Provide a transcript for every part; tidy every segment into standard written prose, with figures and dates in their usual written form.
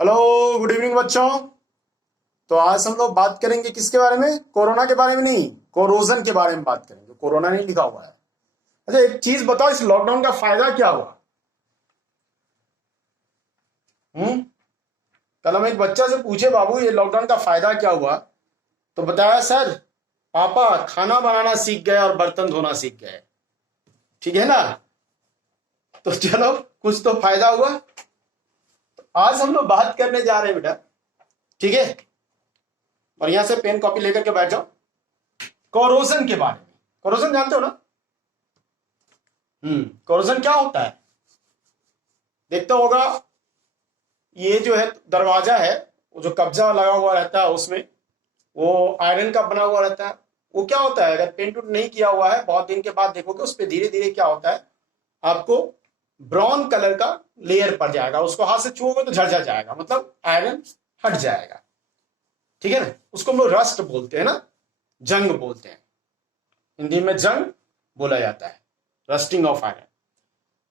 Hello, good evening बच्चों। तो आज हम लोग बात करेंगे किसके बारे में? कोरोना के बारे में नहीं, कोरोजन के बारे में बात करेंगे। कोरोना नहीं लिखा हुआ है। अच्छा, एक चीज बताओ, इस लॉकडाउन का फायदा क्या हुआ? हम्म कल हम एक बच्चा से पूछे, बाबू ये लॉकडाउन का फायदा क्या हुआ? तो बताया, सर पापा खाना बनाना सीख गए और बर्तन धोना सीख गए। ठीक है ना? तो चलो, कुछ तो फायदा हुआ। आज हम लोग बात करने जा रहे हैं बेटा, ठीक है? और यहां से पेन कॉपी लेकर के बैठ जाओ। कोरोजन के बारे में। कोरोजन जानते हो ना? कोरोजन क्या होता है? देखते होगा, ये जो है दरवाजा है, वो जो कब्जा लगा हुआ रहता है उसमें, वो आयरन का बना हुआ रहता है। वो क्या होता है, अगर पेंट नहीं किया हुआ है, बहुत दिन के बाद देखोगे उस पर धीरे धीरे क्या होता है, आपको ब्राउन कलर का लेयर पड़ जाएगा। उसको हाथ से छुओगे तो झड़ जाएगा, मतलब आयरन हट जाएगा। ठीक है ना? उसको हम लोग रस्ट बोलते हैं ना, जंग बोलते हैं। हिंदी में जंग बोला जाता है, रस्टिंग ऑफ आयरन।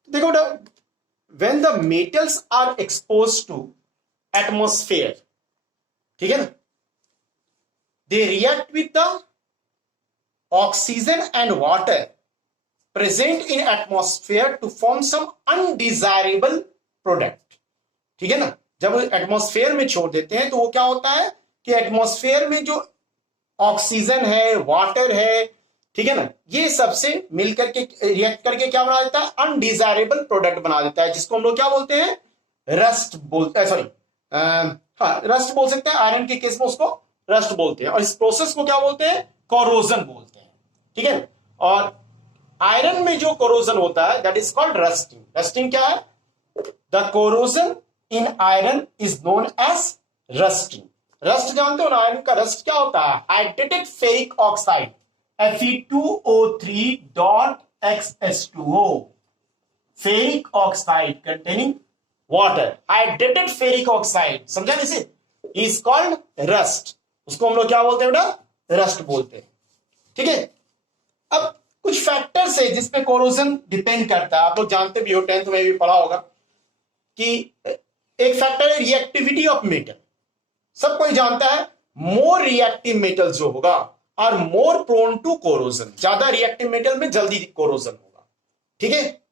देखो बेटा, when the metals are exposed to atmosphere, ठीक है ना, they react with the oxygen and water present in atmosphere to form some undesirable product। ठीक है ना? जब एटमॉस्फेयर में छोड़ देते हैं तो वो क्या होता है कि एटमॉस्फेयर में जो ऑक्सीजन है, वाटर है, ठीक है ना, ये सबसे मिलकर के रिएक्ट करके क्या बना देता है, अनडिजायरेबल प्रोडक्ट बना देता है, जिसको हम लोग क्या बोलते हैं, रस्ट बोलते हैं। सॉरी, हाँ, रस्ट बोल सकते हैं। आयरन के केस में उसको रस्ट बोलते हैं, और इस प्रोसेस को क्या बोलते हैं, कोरोजन बोलते हैं। ठीक है? और आयरन में जो कोरोजन होता है, that is called rusting. Rusting क्या है? The corrosion in iron is known as rusting. Rust जानते हो ना? आयरन का रस्ट क्या होता है? Hydrated ferric oxide Fe2O3.XS2O, ferric oxide containing water, hydrated ferric oxide, समझा ना इसे? Is called rust. उसको हम लोग क्या बोलते हैं बेटा? रस्ट बोलते हैं। ठीक है? अब कुछ फैक्टर्स है जिसपे कोरोजन डिपेंड करता है। आप लोग जानते भी हो, 10th में भी पढ़ा होगा कि एक फैक्टर है रिएक्टिविटी ऑफ मेटल। सब कोई जानता है, मोर रिएक्टिव मेटल जो होगा और मोर प्रोन टू कोरोजन, ज्यादा रिएक्टिव मेटल में जल्दी कोरोजन होगा। ठीक है?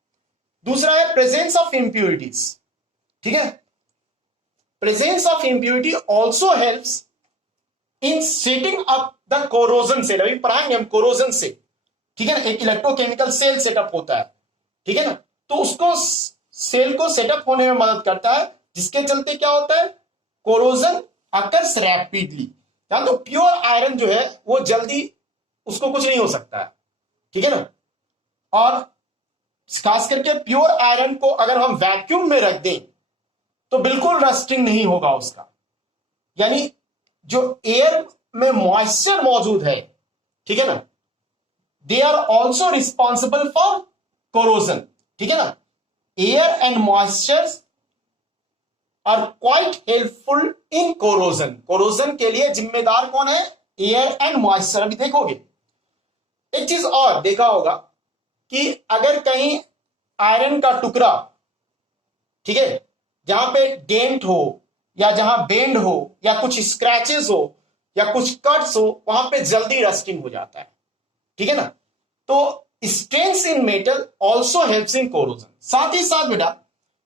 दूसरा है प्रेजेंस ऑफ इंप्यूरिटीज। ठीक है? Presence of impurity also helps in setting up the corrosion cell. अभी पढ़ाएंगे हम कोरोजन से। ठीक है ना? एक इलेक्ट्रोकेमिकल सेल सेटअप होता है। ठीक है ना? तो उसको सेल को सेटअप होने में मदद करता है, जिसके चलते क्या होता है, कोरोजन अकर्स रैपिडली। तो प्योर आयरन जो है वो जल्दी, उसको कुछ नहीं हो सकता है। ठीक है ना? और खास करके प्योर आयरन को अगर हम वैक्यूम में रख दें तो बिल्कुल रस्टिंग नहीं होगा उसका। यानी जो एयर में मॉइस्चर मौजूद है, ठीक है ना, they are also responsible for corrosion. ठीक है ना? Air and moisture are quite helpful in corrosion. Corrosion के लिए जिम्मेदार कौन है? Air and moisture. अभी देखोगे एक चीज और देखा होगा कि अगर कहीं आयरन का टुकड़ा, ठीक है, जहां पे डेंट हो या जहां बेंड हो या कुछ स्क्रैचेस हो या कुछ कट्स हो, वहां पे जल्दी रस्टिंग हो जाता है। ठीक है ना? तो strength in metal also helps in corrosion. साथ ही साथ बेटा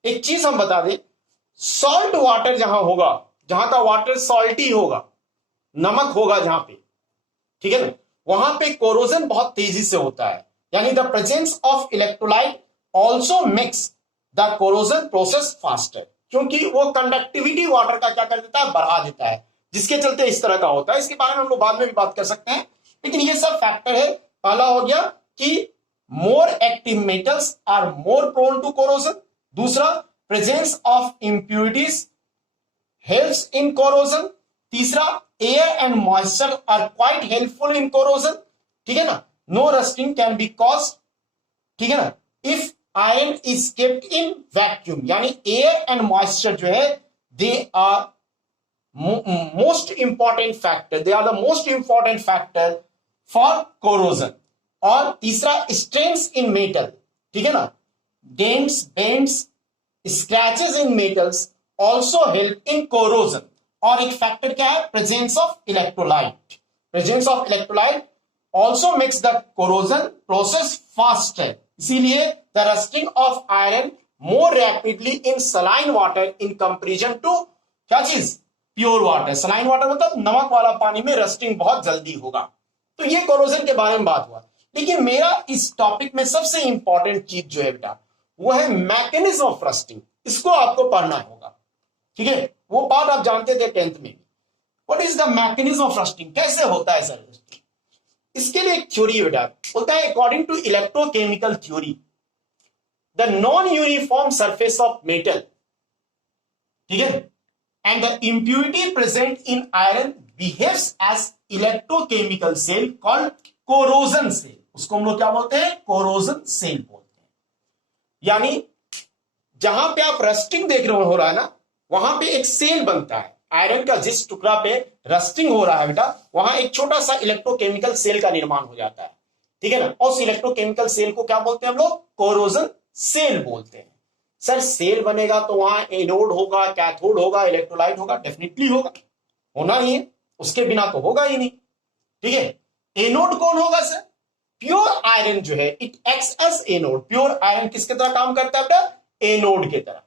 एक चीज हम बता दें, सॉल्ट वाटर जहां होगा, जहां का वाटर सॉल्टी होगा, नमक होगा जहां पे, ठीक है ना, वहां पे कोरोजन बहुत तेजी से होता है। यानी the presence of electrolyte also makes the corrosion process faster, क्योंकि वो कंडक्टिविटी वाटर का क्या कर देता है, बढ़ा देता है, जिसके चलते इस तरह का होता है। इसके बारे में हम लोग बाद में भी बात कर सकते हैं, लेकिन ये सब फैक्टर है। पहला हो गया कि more active metals are more prone to corrosion. दूसरा, presence of impurities helps in corrosion। तीसरा, air and moisture are quite helpful in corrosion। ठीक है ना? no rusting can be caused, ठीक है ना, if iron is kept in vacuum। यानी air and moisture जो है, they are most important factor, they are the most important factor for corrosion। और तीसरा, strengths in metal, ठीक है ना, dents, bends, scratches in metals also help in corrosion, और एक फैक्टर क्या है, presence of electrolyte. Presence of electrolyte also makes the corrosion process faster, इसीलिए the rusting of iron more rapidly in saline water in comparison to क्या चीज, pure water. Saline water मतलब नमक वाला पानी में रस्टिंग बहुत जल्दी होगा। तो ये कोरोजन के बारे में बात हुआ, लेकिन मेरा इस टॉपिक में सबसे इंपॉर्टेंट चीज जो है बेटा वो है मैकेनिज्म ऑफ रस्टिंग। इसको आपको पढ़ना होगा, ठीक है। वो पार्ट आप जानते थे 10th में। What is the mechanism of rusting, कैसे होता है सर रस्टिंग? इसके लिए एक थ्योरी बेटा बोलता है, according to electrochemical theory the non uniform surface of metal, ठीक है, and the impurity present in iron behaves as electrochemical cell called corrosion cell। उसको हम लोग क्या बोलते हैं, corrosion cell बोलते हैं। यानी जहां पे आप रस्टिंग देख रहे हो रहा है ना, वहां पे एक सेल बनता है आयरन का। जिस टुकड़ा पे रस्टिंग हो रहा है बेटा, वहां एक छोटा सा इलेक्ट्रोकेमिकल सेल का निर्माण हो जाता है, ठीक है ना। और उस इलेक्ट्रोकेमिकल सेल को क्या बोलते हैं हम लोग, कोरोजन सेल बोलते हैं। सर सेल बनेगा तो वहां एनोड होगा, कैथोड होगा, इलेक्ट्रोलाइट होगा, डेफिनेटली होगा, होना ही है, उसके बिना तो होगा ही नहीं, ठीक है। एनोड कौन होगा सर, प्योर आयरन जो है it acts as anode. Pure iron किसके तरह काम करता है बेटा, एनोड के तरह।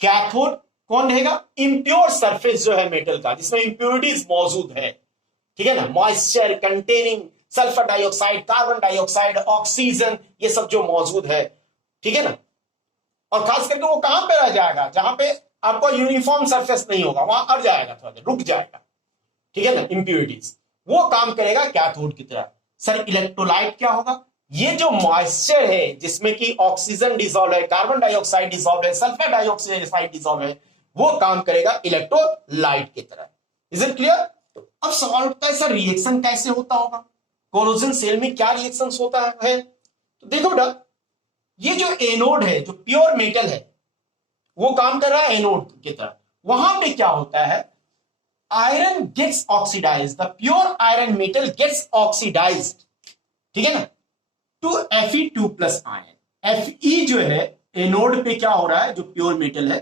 कैथोड कौन रहेगा, इम्प्योर सरफेस जो है मेटल का, जिसमें इंप्योरिटीज मौजूद है, ठीक है ना, moisture containing sulphur dioxide, carbon dioxide, oxygen, ये सब जो मौजूद है, ठीक है ना। और खास करके वो कहां पे रह जाएगा, जहां पे आपको यूनिफॉर्म सरफेस नहीं होगा, वहां अड़ जाएगा, थोड़ा देर रुक जाएगा, ठीक है ना, इंप्योरिटीज। वो काम करेगा कैथोड की तरह। सर इलेक्ट्रोलाइट क्या होगा, ये जो मॉइस्चर है जिसमें कि ऑक्सीजन डिसॉल्व है, कार्बन डाइऑक्साइड डिसॉल्व है, सल्फर डाइऑक्साइड डिसॉल्व है, वो काम करेगा इलेक्ट्रोलाइट की तरह। Is it clear? अब सवाल उठता है सर रिएक्शन कैसे होता होगा, कोरोजन सेल में क्या रिएक्शन होता है? तो देखो बेटा, ये जो एनोड है, जो प्योर मेटल है, वो काम कर रहा है एनोड की तरह। वहां पे क्या होता है, iron gets oxidized, the pure iron metal gets oxidized, ठीक है ना, to Fe2 plus ion. Fe जो है एनोड पे क्या हो रहा है, जो प्योर मेटल है,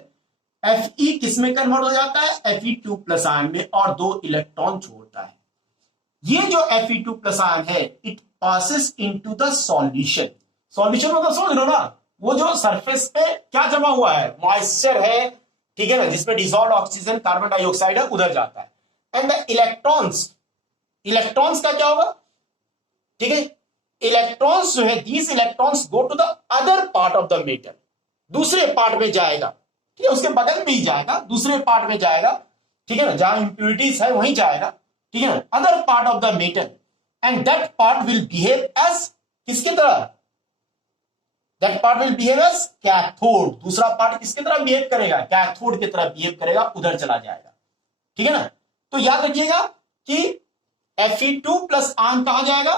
Fe किस में कन्वर्ट हो जाता है, Fe2 प्लस आयन में, और 2 इलेक्ट्रॉन छोड़ता है। ये जो Fe2 प्लस आयन है it passes into the solution. Solution मतलब समझ लो ना, वो जो सरफेस पे क्या जमा हुआ है, मॉइस्चर है, ठीक है ना, जिसमें डिसॉल्व ऑक्सीजन, कार्बन डाइऑक्साइड है, उधर जाता है। एंड द इलेक्ट्रॉन्स, इलेक्ट्रॉन्स का क्या होगा, ठीक है, इलेक्ट्रॉन्स जो है, these electrons go to the other part of the metal, दूसरे पार्ट में जाएगा, ठीक है, उसके बगल में ही जाएगा, दूसरे पार्ट में जाएगा, ठीक है ना, जहां इंप्योरिटीज है वहीं जाएगा, ठीक है ना, other part of the metal. And that part will behave as किसकी तरह, that part will behave as cathode. दूसरा पार्ट किसकी तरह बिहेव करेगा, कैथोड की तरह बिहेव करेगा, उधर चला जाएगा, ठीक है ना। तो याद रखिएगा कि Fe2 प्लस आयन कहां जाएगा,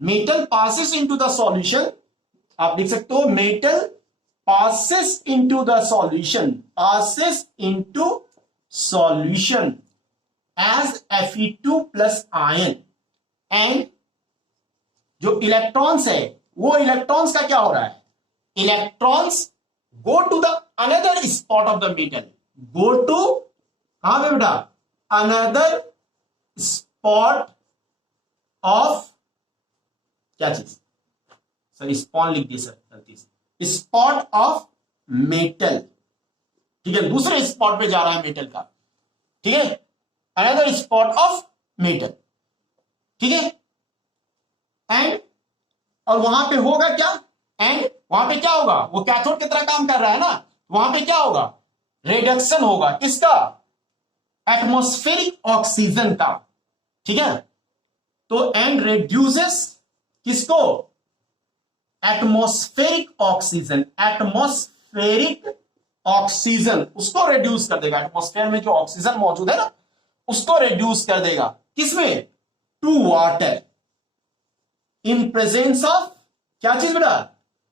metal passes into the solution. आप लिख सकते हो metal passes into the solution, passes into solution as Fe2 plus ion. And जो इलेक्ट्रॉन्स है, वो इलेक्ट्रॉन्स का क्या हो रहा है, electrons go to the another spot of the metal, go to कहां पे बेटा, अनदर स्पॉट ऑफ क्या चीज, सर स्पॉन लिख दिया सर गलती से, स्पॉट ऑफ मेटल, ठीक है, दूसरे स्पॉट पे जा रहा है मेटल का, ठीक है, अनदर स्पॉट ऑफ मेटल, ठीक है। एंड और वहां पे होगा क्या, एंड वहां पे क्या होगा, वो कैथोड की तरह काम कर रहा है ना, वहां पे क्या होगा, रिडक्शन होगा किसका, एटमॉस्फेरिक ऑक्सीजन का, ठीक है। तो एंड रिड्यूसेस किसको, एटमॉस्फेरिक ऑक्सीजन, एटमॉस्फेरिक ऑक्सीजन उसको रिड्यूस कर देगा, एटमॉस्फेयर में जो ऑक्सीजन मौजूद है ना उसको रिड्यूस कर देगा, किसमें, to water, in presence of क्या चीज बेटा,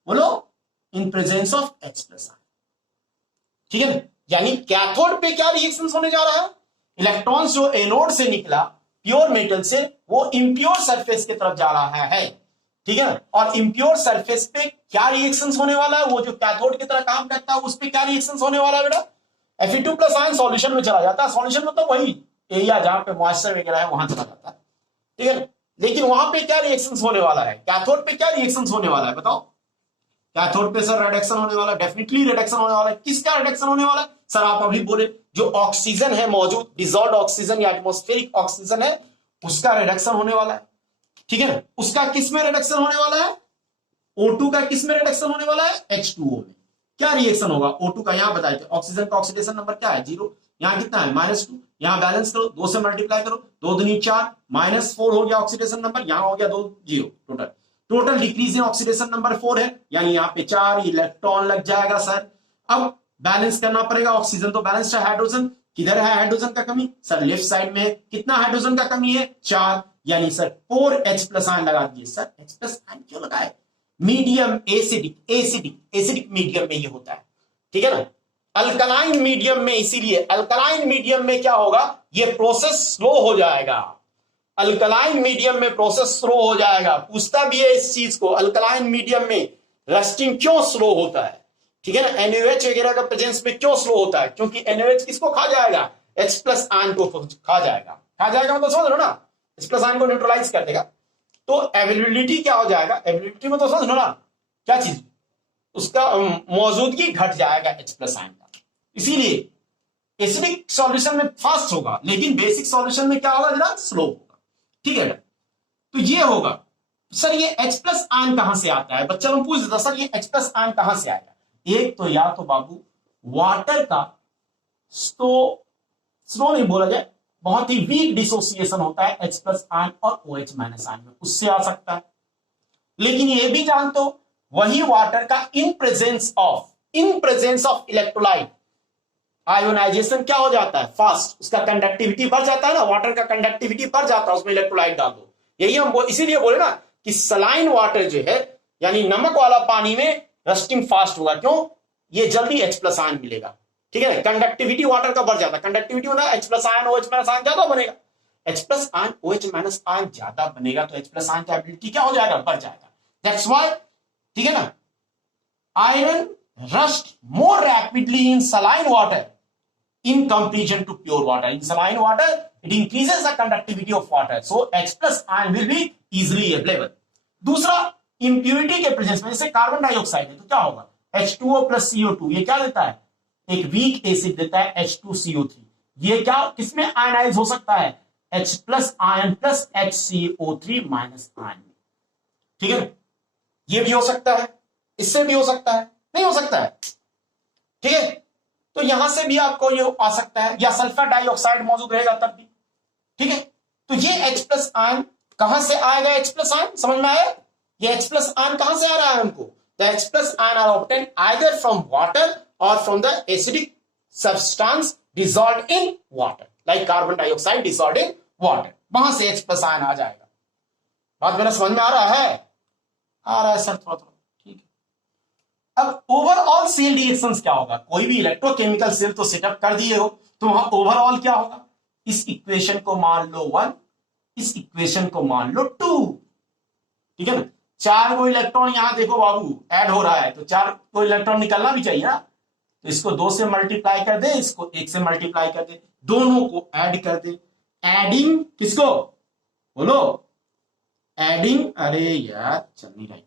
बोलो, in presence of H plus ion, ठीक है ना। यानी कैथोड पे क्या रिएक्शन होने जा रहा है, इलेक्ट्रॉन्स जो एनोड से निकला प्योर मेटल से, वो इंप्योर सरफेस की तरफ जा रहा है, ठीक है ना। और इंप्योर सरफेस पे क्या रिएक्शन होने वाला है, वो जो कैथोड की तरह काम करता है उस पे क्या रिएक्शन होने वाला है बेटा, Fe2 प्लस आयन सॉल्यूशन में चला जाता है, सॉल्यूशन में तो वही एरिया जहां पे मॉइस्चर वगैरह है वहां चला जाता है, ठीक है। लेकिन वहां पे क्या रिएक्शंस होने वाला है, कैथोड पे क्या रिएक्शंस होने वाला है बताओ। कैथोड पे सर रिडक्शन होने वाला है, डेफिनेटली रिडक्शन होने वाला है। किसका रिडक्शन होने वाला है सर, आप अभी बोले जो ऑक्सीजन है मौजूद, डिसॉल्व्ड ऑक्सीजन या एटमॉस्फेरिक ऑक्सीजन है, उसका रिडक्शन होने वाला है, ठीक है ना। उसका किस में रिडक्शन होने वाला है, O2 का किस में रिडक्शन होने वाला है, H2O में। क्या रिएक्शन होगा O2 का, यहां बताए थे ऑक्सीजन का ऑक्सीडेशन नंबर क्या है 0, यहां कितना है -2, यहां बैलेंस करो, 2 से मल्टीप्लाई करो, 2 दूनी 4, -4 हो गया ऑक्सीडेशन नंबर, यहां हो गया 2 0, total decrease in oxidation number 4 है, यानी यहां पे 4 इलेक्ट्रॉन लग जाएगा सर। अब बैलेंस करना पड़ेगा, ऑक्सीजन तो बैलेंस्ड है, हाइड्रोजन किधर है, हाइड्रोजन का कमी सर लेफ्ट साइड में, कितना हाइड्रोजन का कमी है 4, यानी सर 4H प्लस आयन लगा दिए। सर H प्लस आयन क्यों लगाए, मीडियम एसिडिक मीडियम में ये होता है, ठीक है ना। अल्कलाइन मीडियम में, इसीलिए अल्कलाइन मीडियम में क्या होगा, ये प्रोसेस स्लो हो जाएगा, अल्कलाइन मीडियम में प्रोसेस स्लो हो जाएगा। पूछता भी है इस चीज को, अल्कलाइन मीडियम में रस्टिंग क्यों स्लो होता है, ठीक है ना। NaOH वगैरह का प्रेजेंस में क्यों स्लो होता है, क्योंकि NaOH किसको खा जाएगा, H प्लस आयन को खा जाएगा, मतलब समझ लो ना, H प्लस आयन को न्यूट्रलाइज कर देगा, तो अवेलेबिलिटी क्या हो जाएगा, अवेलेबिलिटी में तो समझ लो ना क्या चीज, उसका मौजूदगी घट जाएगा H प्लस आयन का। इसीलिए एसिडिक सॉल्यूशन में फास्ट होगा, लेकिन बेसिक सॉल्यूशन में क्या होगा, जरा स्लो होगा, ठीक है। तो ये होगा सर, ये H प्लस आयन कहां से आता है, बच्चा लोग पूछ देता सर ये H प्लस आयन कहां से आएगा। एक तो या तो बाबू वाटर का स्लो नहीं बोला जाए, बहुत ही वीक डिसोसिएशन होता है H प्लस आयन और OH माइनस आयन में, उससे आ सकता है। लेकिन ये भी जान तो वही वाटर का in presence of electrolyte ionization क्या हो जाता है, फास्ट, उसका कंडक्टिविटी बढ़ जाता है ना, वाटर का कंडक्टिविटी बढ़ जाता है, उसमें इलेक्ट्रोलाइट डाल दो। यही हम इसीलिए बोले ना कि सलाइन वाटर जो है, यानी नमक वाला पानी में रस्टिंग फास्ट होगा, क्यों, ये जल्दी H प्लस आयन मिलेगा, ठीक है ना। कंडक्टिविटी वाटर का बढ़ जाता है, कंडक्टिविटी होना H plus ion OH minus ion ज्यादा बनेगा, H plus ion OH minus ion ज्यादा बनेगा, तो H प्लस आयन की एबिलिटी क्या हो जाएगा, बढ़ जाएगा। दैट्स व्हाई, ठीक है ना, iron rust more rapidly in saline water in comparison to pure water. In saline water, it increases the conductivity of water, so H plus ion will be easily available. दूसरा, impurity के presence में, जैसे carbon dioxide है तो क्या होगा, H2O plus CO2, ये क्या देता है, एक वीक एसिड देता है H2CO3, ये क्या किसमें आयनाइज हो सकता है, H plus ion plus HCO3 minus ion, ठीक है, ये भी हो सकता है, इससे भी हो सकता है, नहीं हो सकता है, ठीक है। तो यहां से भी आपको ये आ सकता है, या सल्फर डाइऑक्साइड मौजूद रहेगा तब भी, ठीक है। तो ये H प्लस आयन कहां से आएगा, H प्लस आयन समझ में आया, ये H प्लस आयन कहां से आ रहा है हमको, the H plus ion are obtained either from water और from the acidic substance dissolved in water, like carbon dioxide dissolved in water, वहां से H प्लस आयन आ जाएगा। बात मेरा समझ में आ रहा है, सर थोड़ा थोड़ा, ठीक है। अब ओवरऑल सेल रिएक्शंस क्या होगा, कोई भी इलेक्ट्रोकेमिकल सेल तो सेटअप कर दिए हो, तो वहां ओवरऑल क्या होगा, इस इक्वेशन को मान लो 1, इस इक्वेशन को मान लो 2, ठीक है ना। 4 को इलेक्ट्रॉन यहां देखो बाबू ऐड हो रहा है, तो 4 को इलेक्ट्रॉन निकलना भी चाहिए ना, तो इसको 2 से मल्टीप्लाई कर दे, इसको 1 से मल्टीप्लाई कर दे, दोनों को ऐड कर दे। एडिंग किसको बोलो, एडिंग, अरे यार चल नहीं रही,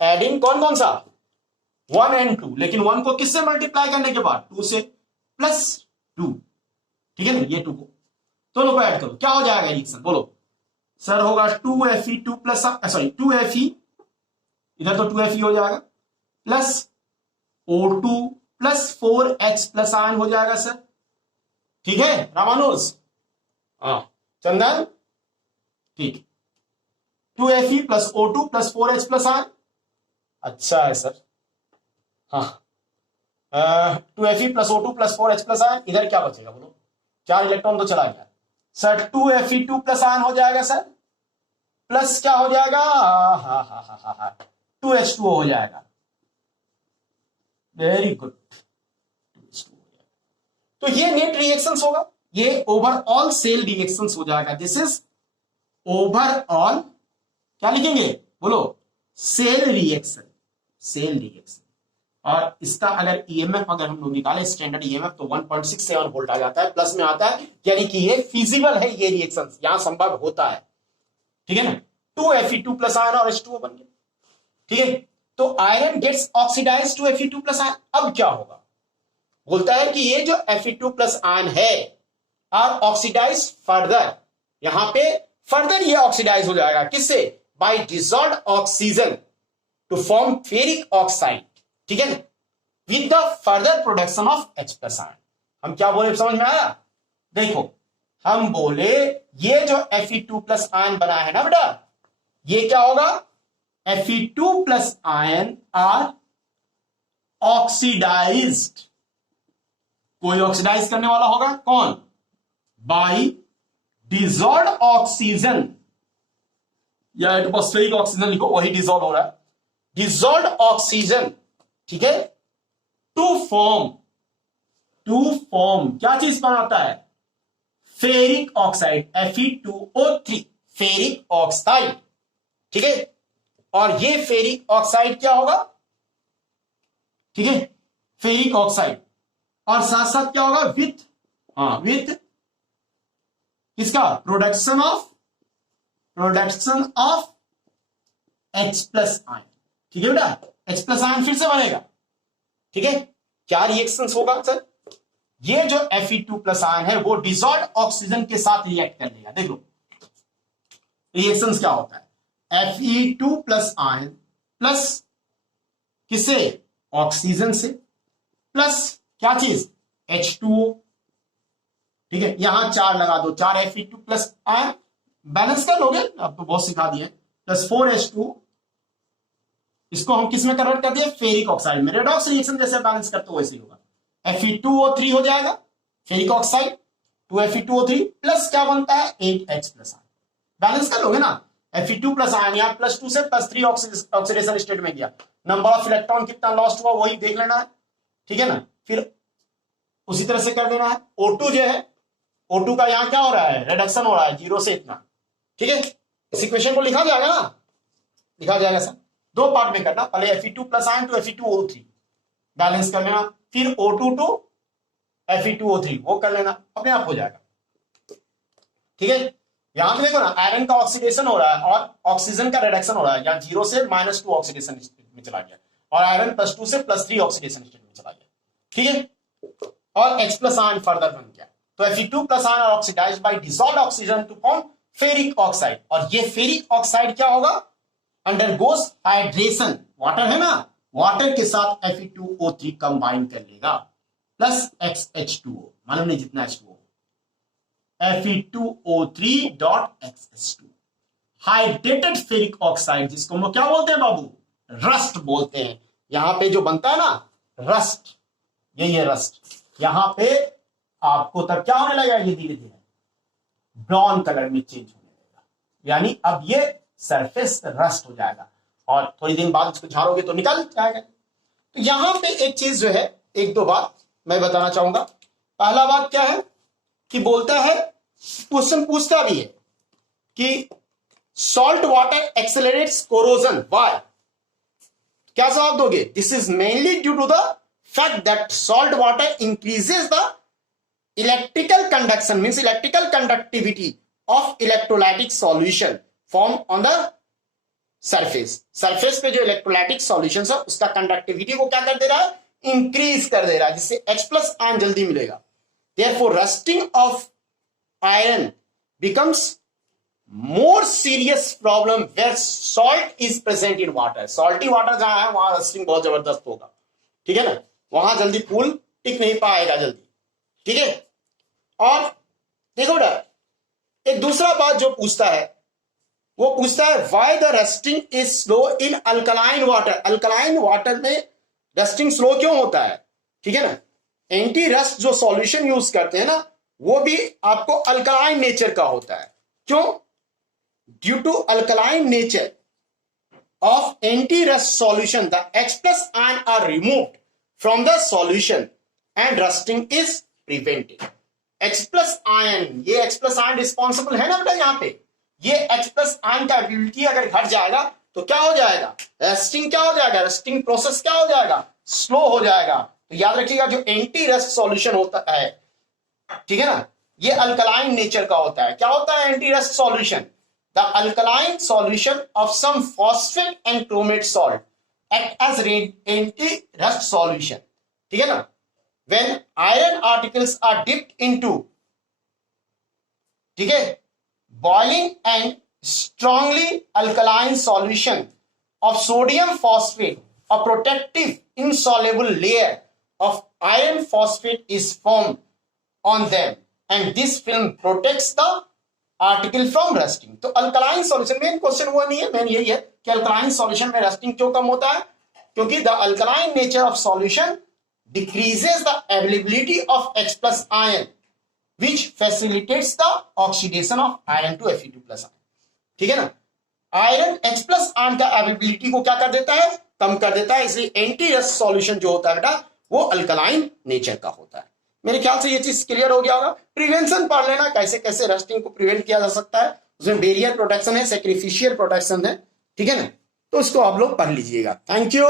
एडिंग कौन कौन सा 1 and 2, लेकिन 1 को किससे मल्टीप्लाई करने के बाद 2 से, प्लस 2, ठीक है ना, ये 2 को दोनों को ऐड करो, क्या हो जाएगा रिएक्शन बोलो सर, होगा 2Fe2 प्लस, सॉरी 2Fe, इधर तो 2Fe हो जाएगा, plus O2 plus 4H plus ion हो जाएगा सर, ठीक है रामानुज, हाँ चंदन, ठीक, 2Fe plus O2 plus 4H plus ion, अच्छा है सर, हाँ 2Fe plus O2 plus 4H plus ion, इधर क्या बचेगा बोलो, 4 इलेक्ट्रॉन तो चला गया सर, 2Fe2 प्लस आयन हो जाएगा सर, प्लस क्या हो जाएगा, 2H2O हो जाएगा, वेरी गुड। तो ये नेट रिएक्शंस होगा, ये ओवरऑल सेल रिएक्शंस हो जाएगा, दिस इज ओवरऑल, क्या लिखेंगे बोलो, सेल रिएक्शन, सेल रिएक्शन, और इसका अगर ईएमएफ अगर हम लोग निकाले स्टैंडर्ड ईएमएफ तो 1.67 वोल्ट आ जाता है, प्लस में आता है, यानी कि ये फिजिबल है, ये रिएक्शन यहां संभव होता है। ठीक है ना, 2Fe2 प्लस आयन और H2O बन गया। ठीक है, तो iron gets oxidize to Fe2 plus ion. अब क्या होगा, बोलता है कि ये जो Fe2 प्लस आयन है आर ऑक्सीडाइज फर्दर, यहां पे फर्दर ये ऑक्सीडाइज हो जाएगा किससे, by dissolved oxygen to form ferric oxide. ठीक है ना, with the further production of H plus ion. हम क्या बोले, समझ में आया? देखो हम बोले ये जो Fe2 प्लस आयन बना है ना बेटा, ये क्या होगा, Fe2 plus ion are oxidized. कोई ऑक्सीडाइज करने वाला होगा, कौन, बाय डिसॉल्व्ड ऑक्सीजन, या एटमॉस्फेरिक ऑक्सीजन लिखो, वही डिसॉल्व हो रहा है, डिसॉल्व्ड ऑक्सीजन। ठीक है, टू फॉर्म क्या चीज बनाता है, ferric oxide, Fe2O3, ferric oxide. ठीक है, और ये फेरिक ऑक्साइड क्या होगा, ठीक है, फेरिक ऑक्साइड, और साथ साथ क्या होगा, विथ इसका production of H plus ion. ठीक है बेटा, H प्लस आयन फिर से बनेगा। ठीक है, क्या रिएक्शंस होगा सर, ये जो Fe2 प्लस आयन है वो डिसॉल्व्ड ऑक्सीजन के साथ रिएक्ट कर लेगा। देख लो रिएक्शंस क्या होता है, Fe2 प्लस आयन प्लस किससे, ऑक्सीजन से, प्लस क्या चीज, H2O। ठीक है, यहां 4 लगा दो, 4 Fe2 प्लस आयन, बैलेंस कर लोगे, अब तो बहुत सिखा दिए, प्लस 4H2, इसको हम किस में कन्वर्ट कर दिए, फेरिक ऑक्साइड में। रेडॉक्स रिएक्शन जैसे बैलेंस करते हो वैसे ही होगा, Fe2O3 हो जाएगा, फेरिक ऑक्साइड 2Fe2O3 प्लस क्या बनता है, 8H प्लस आयन। बैलेंस कर लोगे ना, Fe2 प्लस आयन यहां +2 से +3 ऑक्सीडेशन स्टेट में गया, नंबर ऑफ इलेक्ट्रॉन कितना लॉस्ट हुआ वही देख लेना है। ठीक है ना, फिर उसी तरह से कर देना है। O2 जो है, O2 का यहां क्या हो रहा है, रिडक्शन हो रहा है 0 से इतना। ठीक है, इस इक्वेशन को लिखा जाएगा ना, लिखा जाएगा सर, 2 पार्ट में करना, पहले Fe2 plus ion to Fe2O3 balance कर लेना, फिर O2 टू Fe2O3 वो कर लेना, अपने आप हो जाएगा। ठीक है, यहां पे देखो ना, आयरन का ऑक्सीडेशन हो रहा है और ऑक्सीजन का रिडक्शन हो रहा है, यहां 0 से -2 ऑक्सीडेशन स्टेट में चला गया, और आयरन +2 से +3 ऑक्सीडेशन स्टेट में चला गया। ठीक है, और H प्लस आयन फर्दर बन गया, तो Fe2 plus ion are oxidized by dissolved oxygen to form ferric oxide, और ये फेरिक ऑक्साइड क्या होगा, अंडरगोस हाइड्रेशन, वाटर है ना, वाटर के साथ Fe2O3 कंबाइन कर लेगा, प्लस XH2O, मालूम नहीं जितना H2O, Fe2O3 dot XH2, hydrated ferric oxide, जिसको हम लोग क्या बोलते हैं बाबू, रस्ट बोलते हैं। यहां पे जो बनता है ना रस्ट, यही है रस्ट, यहां पे आपको तब क्या होने लगेगा, ये धीरे धीरे ब्राउन कलर में चेंज होने लगेगा, यानी अब ये सरफेस रस्ट हो जाएगा, और थोड़ी दिन बाद इसको झाड़ोगे तो निकल जाएगा। तो यहां पे एक चीज जो है, एक दो बात मैं बताना चाहूंगा। पहला बात क्या है कि बोलता है, क्वेश्चन पूछता भी है कि salt water accelerates corrosion, why, क्या जवाब दोगे, this is mainly due to the fact that salt water increases the electrical conduction, means electrical conductivity of electrolytic solution formed on the surface पे जो इलेक्ट्रोलाइटिक सॉल्यूशन है उसका conductivity को क्या कर दे रहा है, इंक्रीज कर दे रहा है, जिससे H प्लस आयन जल्दी मिलेगा। therefore rusting of iron becomes more serious problem where salt is present in water, salty water जहां है वहां रस्टिंग बहुत जबरदस्त होगा। ठीक है ना, वहां जल्दी फूल टिक नहीं पाएगा जल्दी। ठीक है, और देखो ना, एक दूसरा बात जो पूछता है, वो पूछता है why the rusting is slow in alkaline water, alkaline water में रस्टिंग स्लो क्यों होता है। ठीक है ना, एंटी रस्ट जो सॉल्यूशन यूज करते हैं ना, वो भी आपको अल्कलाइन नेचर का होता है। क्यों, due to alkaline nature of anti-rust solution, the H plus ion are removed from the solution and rusting is prevented. H plus ion, ये H plus ion responsible है ना बेटा, यहाँ पे ये H plus ion का एबिलिटी अगर घट जाएगा तो क्या हो जाएगा, रस्टिंग क्या हो जाएगा, रस्टिंग प्रोसेस क्या हो जाएगा, स्लो हो जाएगा। तो याद रखिएगा जो एंटी रस्ट सॉल्यूशन होता है, ठीक है ना, ये अल्कलाइन नेचर का होता है। क्या होता है anti rust solution? The alkaline solution of some phosphate and chromate salt act as anti rust solution, ठीक है ना। When iron articles are dipped into, ठीक है, boiling and strongly alkaline solution of sodium phosphate, a protective insoluble layer of iron phosphate is formed on them and this film protects the article from rusting। तो alkaline solution, main question वो नहीं है, main यही है कि alkaline solution में rusting क्यों कम होता है? क्योंकि the alkaline nature of solution decreases the availability of H+ ion which facilitates the oxidation of iron to Fe2+ ion, ठीक है ना। आयरन H+ आयन का अवेलेबिलिटी को क्या कर देता है? कम कर देता है। इसलिए एंटी रस्ट सॉल्यूशन जो होता है बेटा वो अल्कलाइन नेचर का होता है। मेरे ख्याल से ये चीज क्लियर हो गया होगा। प्रिवेंशन पढ़ लेना, कैसे कैसे रस्टिंग को प्रिवेंट किया जा सकता है। उसमें बैरियर प्रोटेक्शन है, सैक्रिफिशियल प्रोटेक्शन है, ठीक है ना। तो इसको आप लोग पढ़ लीजिएगा। Thank you.